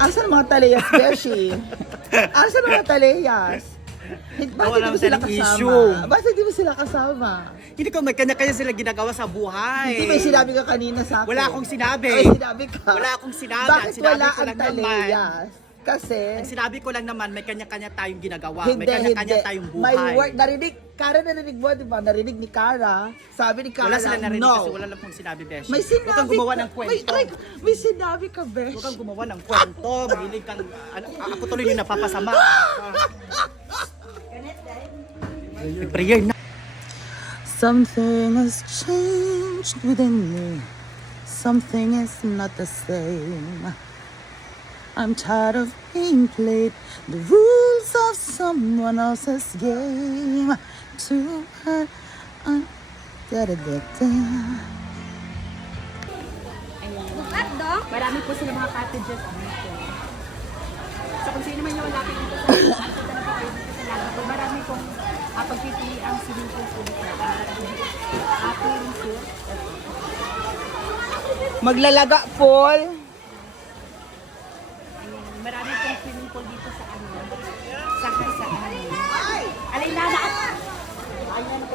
Asan mga taleyas, Beshi? Asan mga taleyas? Bakit Wala hindi mo sila kasama? issue. Bakit hindi mo sila kasama? Hindi ko may kanya-kanya sila ginagawa sa buhay. Hindi may sinabi ka kanina sa akin. Wala akong sinabi. Ay, sinabi ka. Wala akong sinabi. Bakit sinabi wala ang lang naman. Kasi, Ang sinabi ko lang naman, may kanya-kanya tayong ginagawa. hindi, may kanya-kanya hindi. tayong May buhay. word, narinig, Kara narinig mo, di ba? Narinig ni Kara. Sabi ni Kara, Wala sila narinig no. kasi wala lang pong sinabi, Beshi. May sinabi Huwag kang gumawa ng kwento. May, aray, may sinabi ka, Besh. Huwag kang gumawa ng kwento. Mahilig kang... Ano, ako tuloy yung napapasama. May prayer na. Something has changed within me. Something is not the same. I'm tired of being played the rules of someone else's game. Too hard. Uh, da da da da. Marami po sila mga cottages dito. So kung sino man yung malapit dito sa Lago, at punta na po kayo dito sa Lago po, marami pong uh, pagpipili ang swimming pool po dito. Uh, ating pool. Maglalaga, Paul. Marami pong swimming pool dito sa ano. Sa sa ano. Alay na na.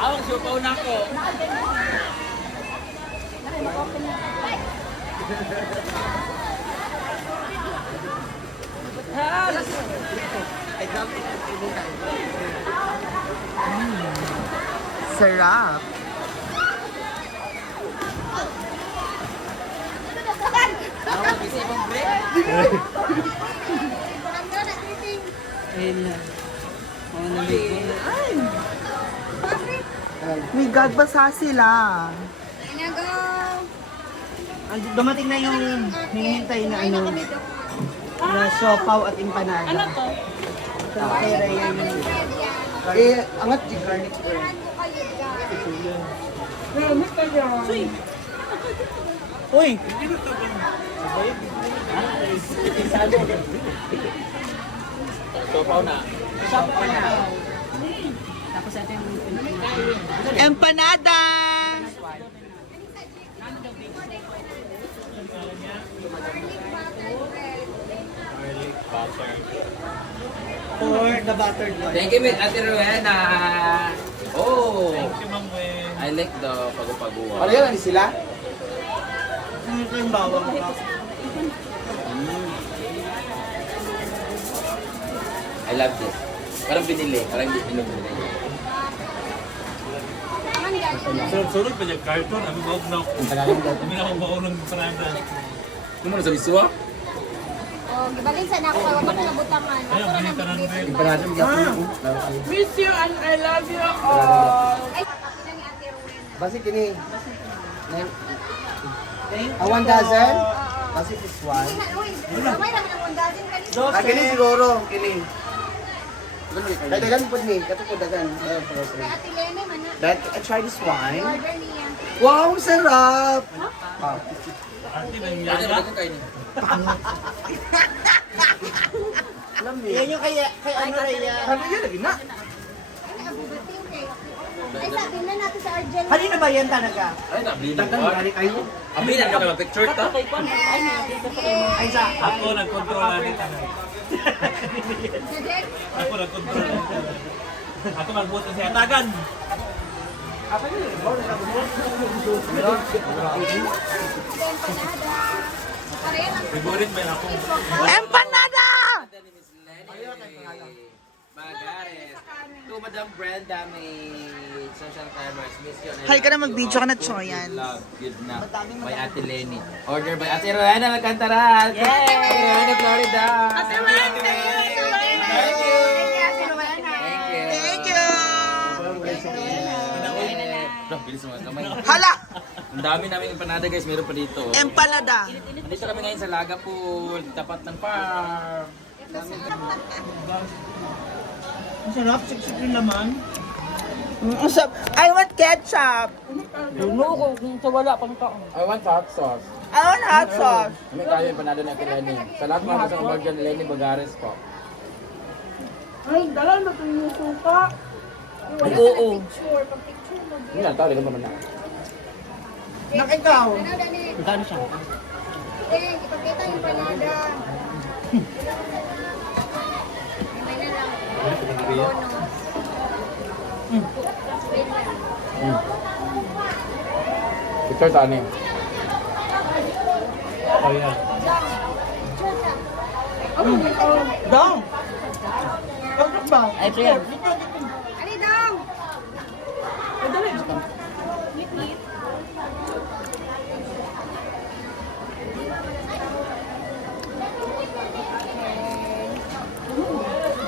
Awang siupaw na ko. Sarap. Awang kasi ibang break. May God, basa sila. Andi- Dumating na yung hinihintay na ano, na siopaw at empanada. Ano to? Kay Rhea yung... Eh, angat di garlic bread. Uy! Siupaw na. Tapos ito yung Empanada! For the buttered one. Thank you, Ate Rowena. Oh. Thank you, Ma'am I like the pagu-paguwa. Ano yan? sila? Ano yung bawang ka? I love this. Parang binili. Parang hindi pinubili. Sunod-sunod pa yung cartoon, abi ba na ako. Kami na akong maunang parada. Ano mo na sa bisuwa? Oh, gibalin sa nako kay wala ko nabutangan. Ako ra bili ka ng nang bread. Miss you and I love you all. Basi kini. A one dozen? Basi this one. Uy. Gamay naman ang undasin kanina. Ah, kini siguro. Kini. Dadagan po ni. Kato po dagan. Kay Ate That, I try this wine. Wow, sarap! Ni. Yan yung kay, kay ano Rhea. Ano yan? Lagi na. Ay, sabi na natin sa Argel. Kanina ba yan talaga? Ay, nabili mo. gari kayo. Abi na ka picture ta. Ay sa... Ako nagkontrol natin. Dedek. Ako nagkontrol natin. Ako magbuto siya. Tagan! Favorite ba ako? Empanada! Magares. To Madam Brenda, may social timers. Miss you. and I Halika na, mag-video ka na, Choyan. love. Good na. By Ate Lenny. Order by Ate Rowena Alcantara. Yay! Ate Rowena, Florida. Ate Rowena! Thank you. Bro, bilis ang kamay. Hala! Ang dami namin empanada guys, meron pa dito. Empalada. Nandito kami ngayon sa Laga Pool, tapat ng farm. Ang sarap, siksik yung laman. Mm, usap. I want ketchup. I want hot sauce. I want hot sauce. Kami kayo empanada na kay Lenny. Sa lahat mga sa order ni Lenny Bagares po. Ay, dala na yung suka. Ay, oo. Hindi na, tao, ligan pa man na. Nak ikaw. Magkano siya? Eh, ipakita yung panada. May na lang. Picture sa anin. Oh, yeah. Dong. Bakit ba? Ito yan. Ali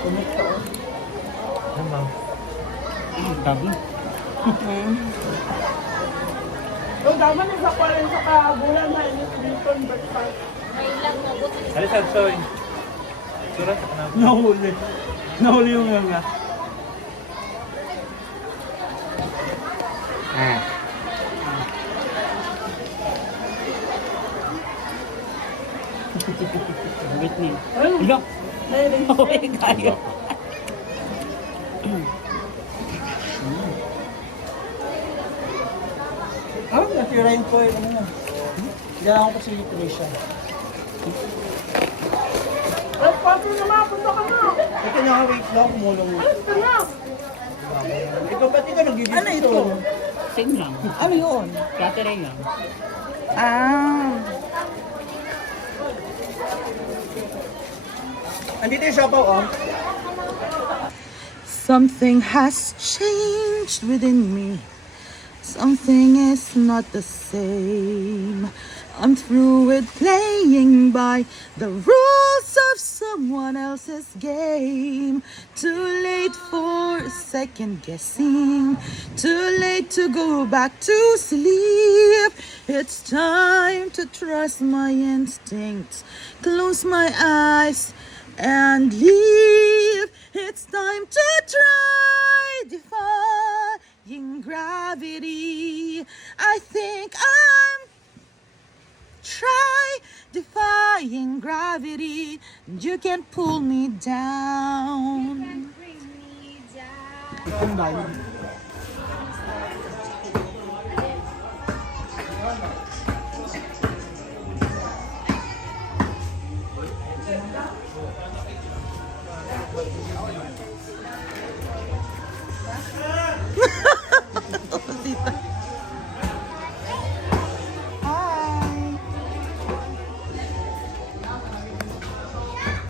Yung daman yung sa kwalen sa kagulan na yung dito yung breakfast. Ano sa soy? Surat sa kanang. Nahuli. Nahuli yung nga. Ah, natirain ko yung ano. Diyan ako kasi Patricia. Eh, paano naman? Punta ka na. Ito na wait lang, kumulong. Alis ka na. Ikaw ba't ikaw nag-video? Ano ito? Same lang. Ano yun? Catering lang. Ah. Andito yung oh. Something has changed within me. Something is not the same. I'm through with playing by the rules of someone else's game. Too late for second guessing. Too late to go back to sleep. It's time to trust my instincts. Close my eyes and leave. It's time to try defying gravity. I think I'm try defying gravity. You can pull me down. Ang dami.